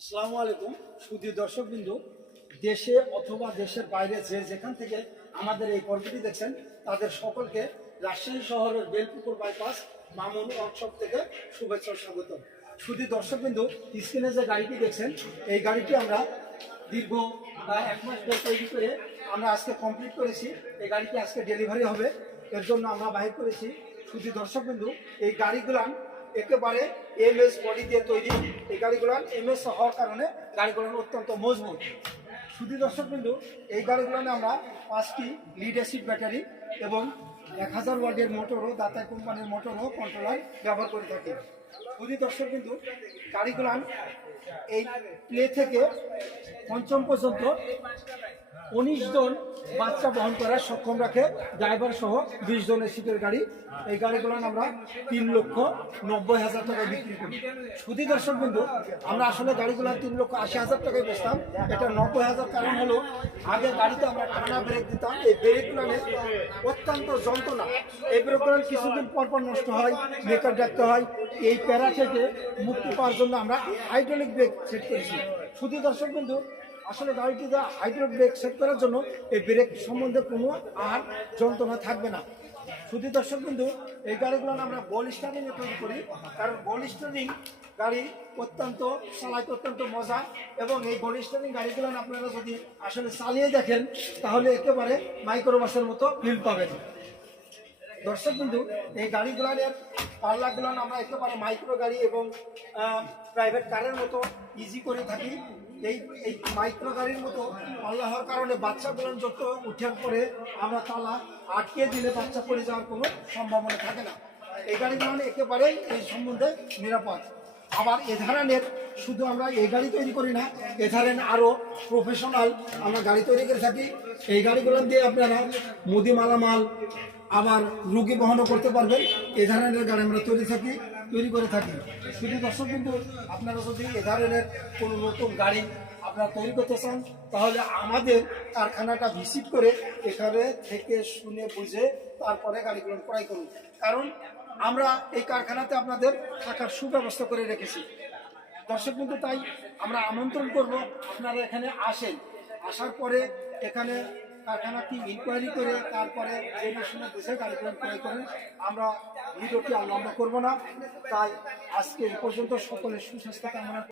আসসালামু আলাইকুম সুধী দর্শকবৃন্দ, দেশে অথবা দেশের বাইরে যে যেখান থেকে আমাদের এই পর্বটি দেখছেন তাদের সকলকে রাজশাহী শহরের বেলপুকুর বাইপাস মামুন ওয়ার্কশপ থেকে শুভেচ্ছা স্বাগত। সুধী দর্শকবৃন্দ, স্ক্রিনে যে গাড়িটি দেখছেন এই গাড়িটি আমরা দীর্ঘ 1 মাস ধরে তৈরি করে আমরা আজকে কমপ্লিট করেছি। এই গাড়িটি আজকে ডেলিভারি হবে, এর জন্য আমরা বাহির করেছি। সুধী দর্শকবৃন্দ, এই গাড়িগুলান একেবারে এমএস বডি দিয়ে তৈরি। এই গাড়িগুলান এমএস হওয়ার কারণে গাড়িগুলান অত্যন্ত মজবুত। সুধী দর্শকবৃন্দ, এই গাড়িগুলানে আমরা 5টি লিড অ্যাসিড ব্যাটারি এবং 1000 ওয়াটের মোটরও দাতাই কোম্পানির মোটরও কন্ট্রোলার ব্যবহার করে থাকি। সুধী দর্শকবৃন্দ, গাড়িগুলান এই প্লে থেকে পঞ্চম পর্যন্ত 19 জন বাচ্চা বহন করার সক্ষম রাখে, ড্রাইভার সহ 20 জনের সিটের গাড়ি। এই গাড়িগুলো আমরা 3,90,000 টাকায় বিক্রি করি। সুধী দর্শকবৃন্দ, আমরা আসলে গাড়িগুলো 3,80,000 টাকায় বেচতাম। এটা 90,000 কারণ হলো আগে গাড়িতে আমরা টানা ব্রেক দিতাম, এই ব্রেকগুলো অত্যন্ত যন্ত্রণা। এই ব্রেকগুলো কিছুদিন পরপর নষ্ট হয়, মেকার ডাকতে হয়। এই প্যারা থেকে মুক্তি পাওয়ার জন্য আমরা হাইড্রোলিক ব্রেক সেট করেছি। সুধী দর্শকবৃন্দ, আসলে গাড়িটিতে হাইড্রোলিক ব্রেক সেট করার জন্য এই ব্রেক সম্বন্ধে কোনো আর যন্ত্রণা থাকবে না। সুধী দর্শকবৃন্দ, এই গাড়িগুলো আমরা বল স্টারিংয়ে তৈরি করি, কারণ বল স্টারিং গাড়ি অত্যন্ত চালাইতে অত্যন্ত মজা। এবং এই বল স্টারিং গাড়িগুলো আপনারা যদি আসলে চালিয়ে দেখেন তাহলে একেবারে মাইক্রোবাসের মতো ফিল পাবেন। দর্শকবৃন্দু, এই গাড়িগুলার পাল্লাগুলো আমরা একেবারে মাইক্রো গাড়ি এবং প্রাইভেট কারের মতো ইজি করে থাকি। এই মাইক্রো গাড়ির মতো পাল্লা হওয়ার কারণে বাচ্চাগুলো যত উঠার পরে আমরা তালা আটকে দিলে বাচ্চা পড়ে যাওয়ার কোনো সম্ভাবনা থাকে না। এই গাড়িগুলো একেবারে এই সম্বন্ধে নিরাপদ। আবার এ ধরনের শুধু আমরা এই গাড়ি তৈরি করি না, এ ধরনের আরও প্রফেশনাল আমরা গাড়ি তৈরি করে থাকি। এই গাড়িগুলো দিয়ে আপনারা মুদি মালামাল আবার রুগী বহনও করতে পারবেন। এ ধরনের গাড়ি আমরা তৈরি করে থাকি। শুধু দর্শক, কিন্তু আপনারা যদি এ ধরনের কোনো নতুন গাড়ি আপনারা তৈরি করতে চান তাহলে আমাদের কারখানাটা ভিজিট করে এখানে থেকে শুনে বুঝে তারপরে গাড়িগুলো ক্রয় করুন। কারণ আমরা এই কারখানাতে আপনাদের থাকার সুব্যবস্থা করে রেখেছি। দর্শক, কিন্তু তাই আমরা আমন্ত্রণ করব আপনারা এখানে আসেন। আসার পরে এখানে কারখানাটি ইনকোয়ারি করে তারপরে জেনে শুনে বুঝে গাড়িগুলো ক্রয় করেন। আমরা ভিডিওটি আর লম্বা করবো না, তাই আজকে এই পর্যন্ত সকলের সুস্বাস্থ্য কামনা